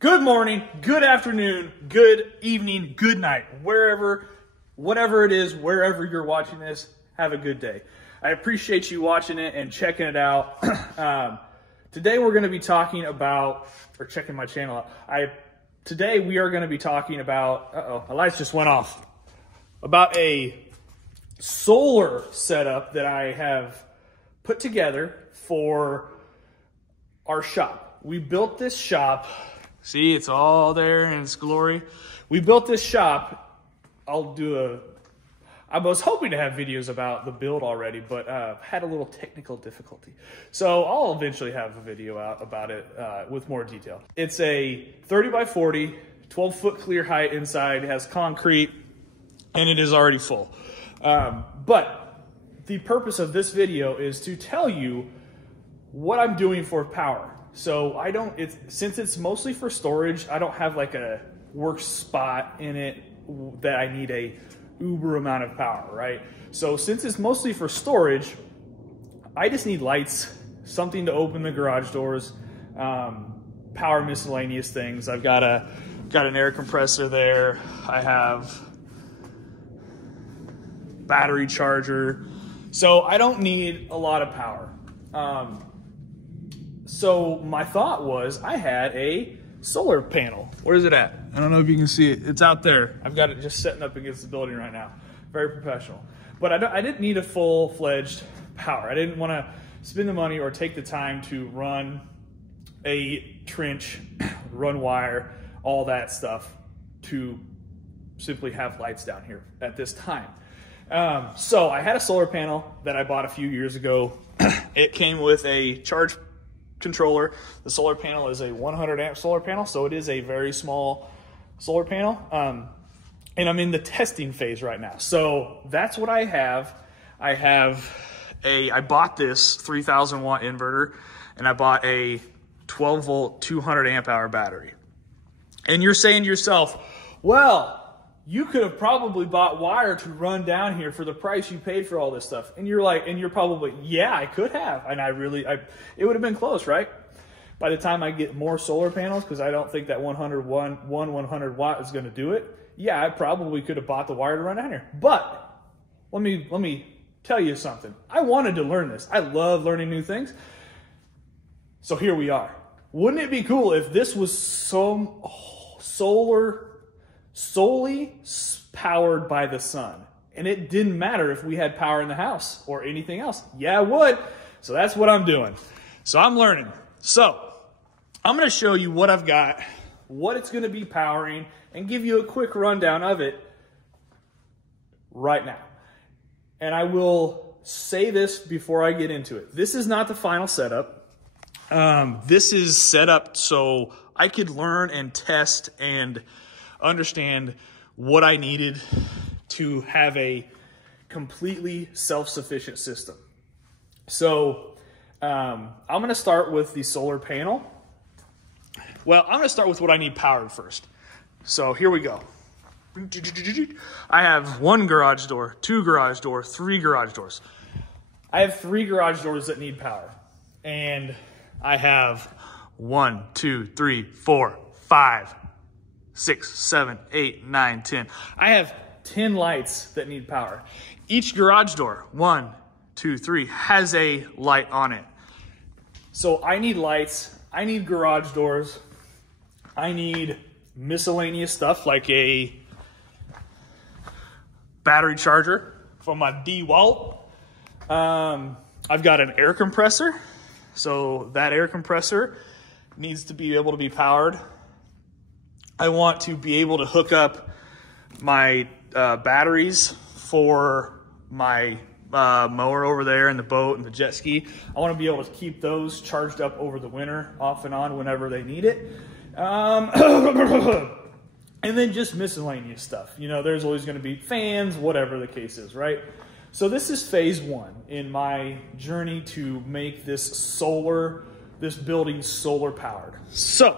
Good morning, good afternoon, good evening, good night, whatever it is, wherever you're watching this, have a good day. I appreciate you watching it and checking it out. Today we're going to be talking about, or checking my channel out. Today we are going to be talking about, my lights just went off, about a solar setup that I have put together for our shop. We built this shop. See, it's all there in its glory. We built this shop. I was hoping to have videos about the build already, but had a little technical difficulty. So I'll eventually have a video out about it with more detail. It's a 30 by 40, 12-foot clear height inside. It has concrete, and it is already full. But the purpose of this video is to tell you what I'm doing for power. So since it's mostly for storage, I don't have like a work spot in it that I need a uber amount of power, right? So since it's mostly for storage, I just need lights, something to open the garage doors, power miscellaneous things. I've got an air compressor there. I have battery charger. So I don't need a lot of power. So my thought was I had a solar panel. Where is it at? I don't know if you can see it. It's out there. I've got it just setting up against the building right now. Very professional. But I didn't need a full-fledged power. I didn't want to spend the money or take the time to run a trench, run wire, all that stuff to simply have lights down here at this time. So I had a solar panel that I bought a few years ago. It came with a charge controller. The solar panel is a 100 amp solar panel, so it is a very small solar panel. And I'm in the testing phase right now. So that's what I have. I bought this 3000 watt inverter, and I bought a 12 volt 200 amp hour battery. And you're saying to yourself, well, you could have probably bought wire to run down here for the price you paid for all this stuff. And you're probably, yeah, I could have. And it would have been close, right? By the time I get more solar panels, because I don't think that 100 watt is going to do it. Yeah, I probably could have bought the wire to run down here. But let me tell you something. I wanted to learn this. I love learning new things. So here we are. Wouldn't it be cool if this was some solely powered by the sun, and it didn't matter if we had power in the house or anything else? Yeah, it would. So that's what I'm doing. So I'm learning. So I'm going to show you what I've got, what it's going to be powering, and give you a quick rundown of it right now. And I will say this before I get into it. This is not the final setup. This is set up so I could learn and test and understand what I needed to have a completely self-sufficient system. So I'm going to start with the solar panel. Well, I'm going to start with what I need powered first. So here we go. I have one garage door, two garage doors, three garage doors. I have three garage doors that need power. And I have 1, 2, 3, 4, 5, 6, 7, 8, 9, 10. I have 10 lights that need power. Each garage door, 1, 2, 3, has a light on it. So I need lights, I need garage doors, I need miscellaneous stuff like a battery charger from my DeWalt. I've got an air compressor. So that air compressor needs to be able to be powered. I want to be able to hook up my batteries for my mower over there and the boat and the jet ski. I want to be able to keep those charged up over the winter, off and on whenever they need it. And then just miscellaneous stuff. You know, there's always going to be fans, whatever the case is, right? So this is phase one in my journey to make this building solar powered. So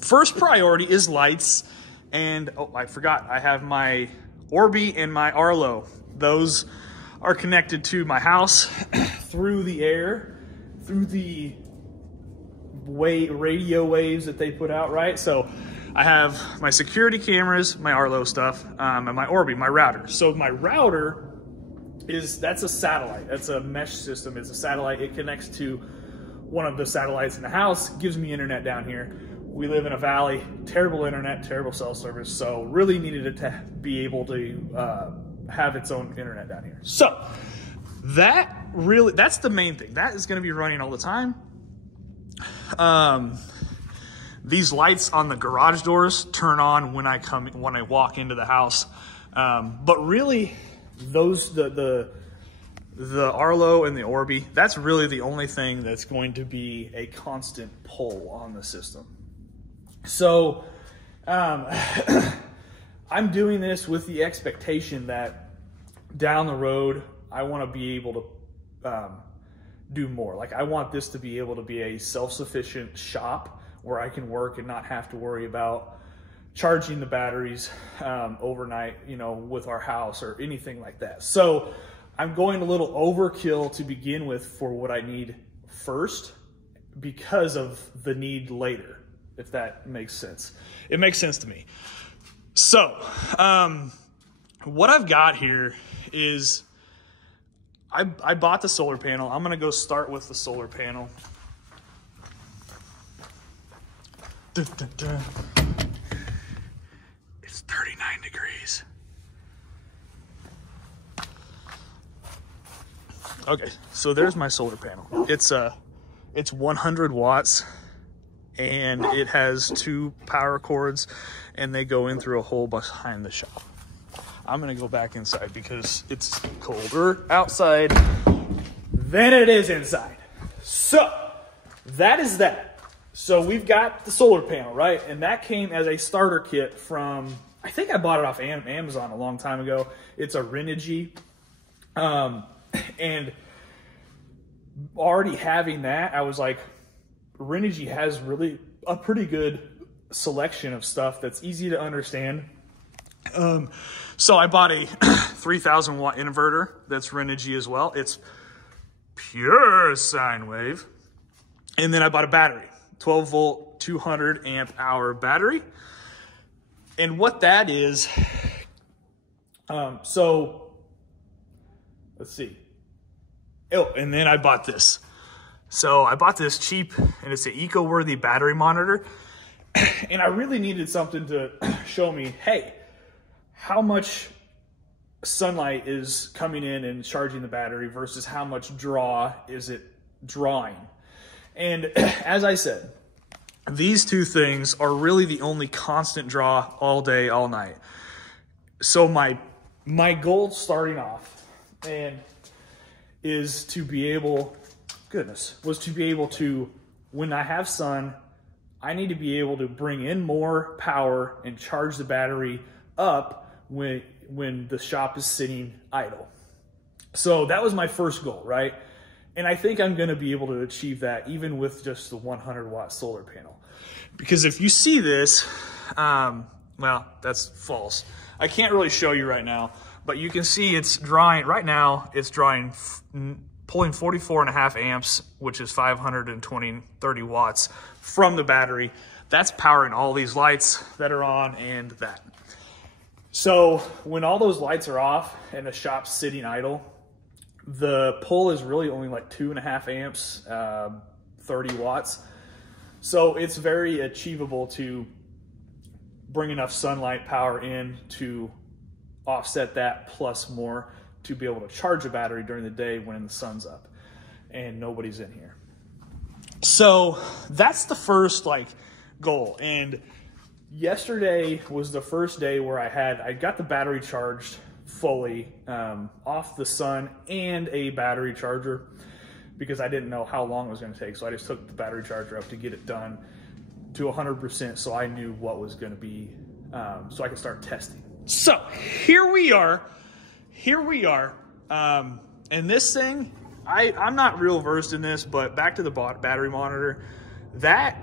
first priority is lights. And oh, I forgot, I have my Orbi and my Arlo. Those are connected to my house through the air, through the radio waves that they put out, right? So I have my security cameras, my Arlo stuff, and my Orbi, my router. So my router that's a satellite. That's a mesh system. It's a satellite. It connects to one of the satellites in the house, gives me internet down here. We live in a valley, terrible internet, terrible cell service, so really needed it to be able to have its own internet down here. So that's the main thing. That is going to be running all the time. These lights on the garage doors turn on when I walk into the house. But really, the Arlo and the Orbi, that's really the only thing that's going to be a constant pull on the system. So I'm doing this with the expectation that down the road, I want to be able to do more. Like, I want this to be able to be a self-sufficient shop where I can work and not have to worry about charging the batteries overnight, you know, with our house or anything like that. So I'm going a little overkill to begin with for what I need first because of the need later, if that makes sense. It makes sense to me. So what I've got here is I bought the solar panel. I'm going to go start with the solar panel. Dun, dun, dun. It's 39 degrees. Okay, so there's my solar panel. It's 100 watts, and it has 2 power cords, and they go in through a hole behind the shop. I'm gonna go back inside because it's colder outside than it is inside. So that is that. So we've got the solar panel, right? And that came as a starter kit from, I think I bought it off Amazon a long time ago. It's a Renogy. And already having that, I was like, Renogy has really a pretty good selection of stuff that's easy to understand. So I bought a 3000 watt inverter that's Renogy as well. It's pure sine wave. And then I bought a battery, 12 volt, 200 amp hour battery. And what that is, so let's see. Oh, and then I bought this. So I bought this cheap, and it's an eco-worthy battery monitor. And I really needed something to show me, hey, how much sunlight is coming in and charging the battery versus how much draw is it drawing. And as I said, these two things are really the only constant draw all day, all night. So my goal starting off is to be able, was to be able to, when I have sun, I need to be able to bring in more power and charge the battery up when the shop is sitting idle. So that was my first goal, right? And I think I'm gonna be able to achieve that even with just the 100 watt solar panel. Because if you see this, well, that's false. I can't really show you right now, but you can see it's drawing, right now, it's drawing, pulling 44.5 amps, which is 30 watts from the battery. That's powering all these lights that are on and that. So when all those lights are off and the shop's sitting idle, the pull is really only like 2.5 amps, 30 watts. So it's very achievable to bring enough sunlight power in to offset that plus more to be able to charge a battery during the day when the sun's up and nobody's in here. So that's the first goal. And yesterday was the first day where I got the battery charged fully off the sun and a battery charger because I didn't know how long it was going to take. So I just took the battery charger up to get it done to 100% so I knew what was going to be, so I could start testing. So here we are. And this thing, I'm not real versed in this, but back to the battery monitor, that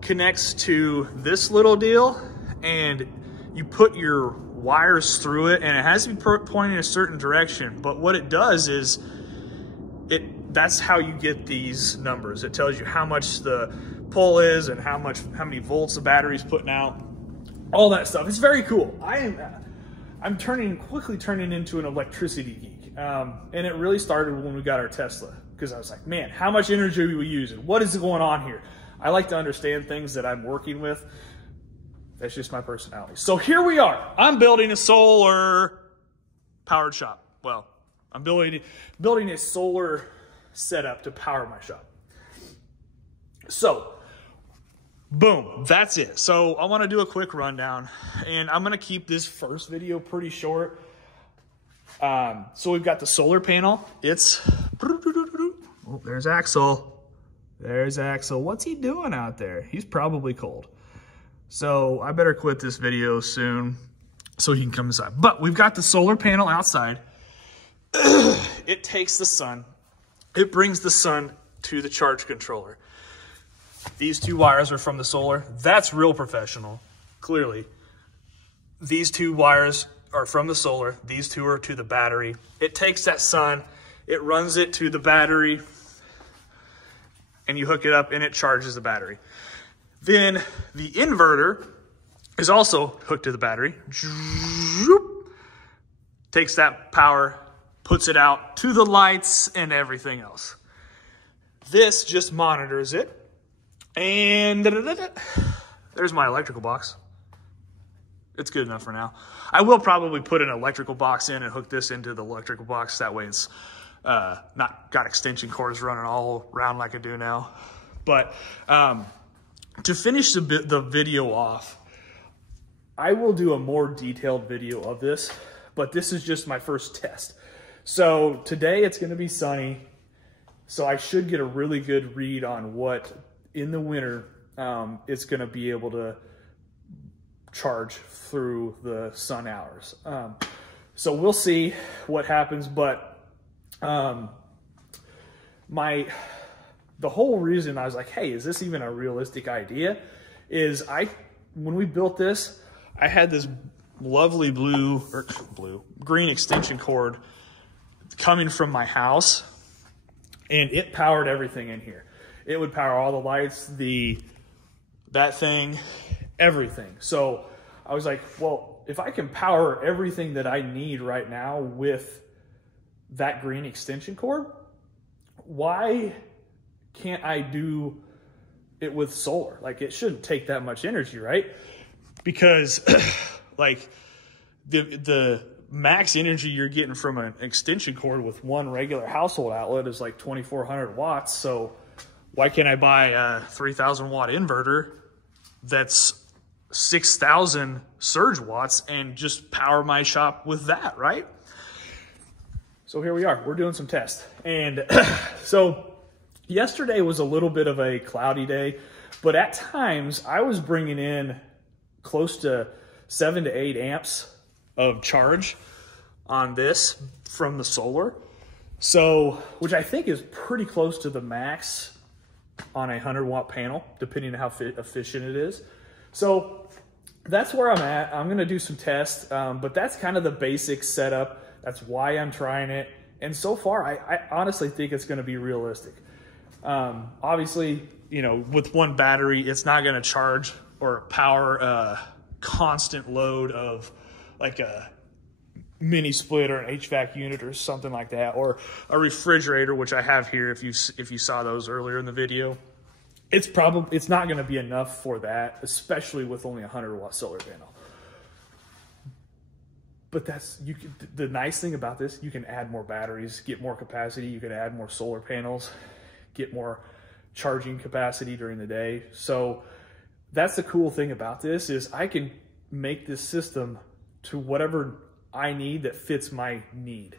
connects to this little deal and you put your wires through it and it has to be pointing a certain direction. But what it does is that's how you get these numbers. It tells you how much the pull is and how many volts the battery's putting out, all that stuff. It's very cool. I'm quickly turning into an electricity geek. And it really started when we got our Tesla, because I was like, man, how much energy are we using? What is going on here? I like to understand things that I'm working with. That's just my personality. So here we are. I'm building a solar powered shop. Well, I'm building a solar setup to power my shop. So, boom, that's it. So I want to do a quick rundown, and I'm going to keep this first video pretty short. So we've got the solar panel. It's, oh, there's Axel. There's Axel. What's he doing out there? He's probably cold. So I better quit this video soon so he can come inside. But we've got the solar panel outside. It takes the sun. It brings the sun to the charge controller. These two wires are from the solar. That's real professional, clearly. These two wires are from the solar. These two are to the battery. It takes that sun, it runs it to the battery, and you hook it up and it charges the battery. Then the inverter is also hooked to the battery. Takes that power, puts it out to the lights and everything else. This just monitors it. And there's my electrical box. It's good enough for now. I will probably put an electrical box in and hook this into the electrical box. That way it's not got extension cords running all around like I do now. But to finish the video off, I will do a more detailed video of this, but this is just my first test. So today it's going to be sunny, so I should get a really good read on what in the winter it's going to be able to charge through the sun hours. So we'll see what happens, but the whole reason I was like, hey, is this even a realistic idea? Is when we built this, I had this lovely green extension cord coming from my house, and it powered everything in here. It would power all the lights, that thing, everything. So I was like, well, if I can power everything that I need right now with that green extension cord, why can't I do it with solar? Like, it shouldn't take that much energy, right? Because like the max energy you're getting from an extension cord with one regular household outlet is like 2,400 watts. So why can't I buy a 3,000 watt inverter that's 6,000 surge watts and just power my shop with that, right? So here we are, we're doing some tests. And so yesterday was a little bit of a cloudy day, but at times I was bringing in close to 7 to 8 amps of charge on this from the solar. So, which I think is pretty close to the max on a 100 watt panel, depending on how efficient it is. So that's where I'm at. I'm gonna do some tests, but that's kind of the basic setup. That's why I'm trying it. And so far, I honestly think it's gonna be realistic. Obviously, you know, with one battery, it's not gonna charge or power a constant load of like a mini split or an HVAC unit or something like that, or a refrigerator, which I have here if you saw those earlier in the video. It's not going to be enough for that, especially with only a 100 watt solar panel. But the nice thing about this, you can add more batteries, get more capacity, you can add more solar panels, get more charging capacity during the day. So that's the cool thing about this, is I can make this system to whatever I need that fits my need.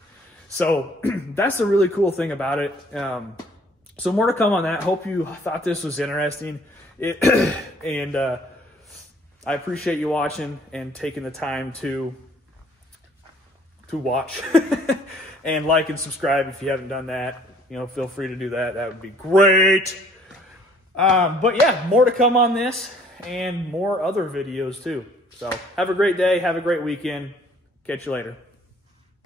So that's the really cool thing about it. So more to come on that. Hope you thought this was interesting. And I appreciate you watching and taking the time to watch and like and subscribe if you haven't done that. You know, feel free to do that. That would be great. But yeah, more to come on this and more other videos too. So have a great day. Have a great weekend. Catch you later.